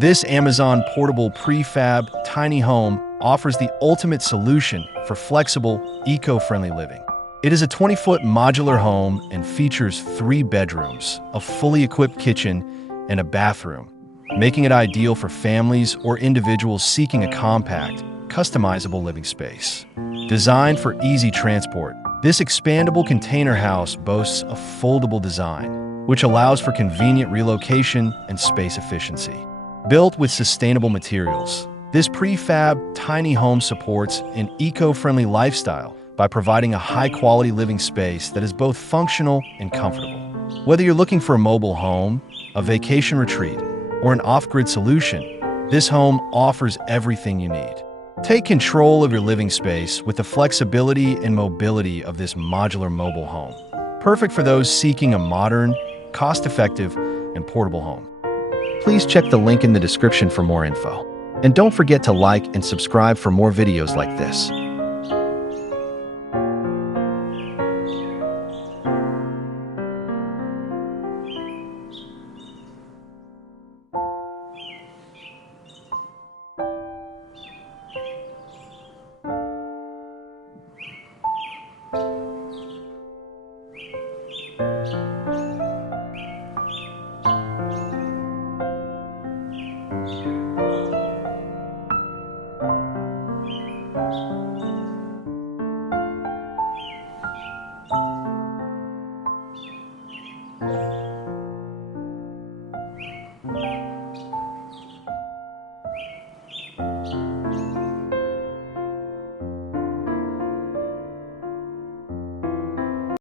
This Amazon portable prefab tiny home offers the ultimate solution for flexible, eco-friendly living. It is a 20-foot modular home and features 3 bedrooms, a fully equipped kitchen, and a bathroom, making it ideal for families or individuals seeking a compact, customizable living space. Designed for easy transport, this expandable container house boasts a foldable design, which allows for convenient relocation and space efficiency. Built with sustainable materials, this prefab tiny home supports an eco-friendly lifestyle by providing a high-quality living space that is both functional and comfortable. Whether you're looking for a mobile home, a vacation retreat, or an off-grid solution, this home offers everything you need. Take control of your living space with the flexibility and mobility of this modular mobile home. Perfect for those seeking a modern, cost-effective, and portable home. Please check the link in the description for more info. And don't forget to like and subscribe for more videos like this.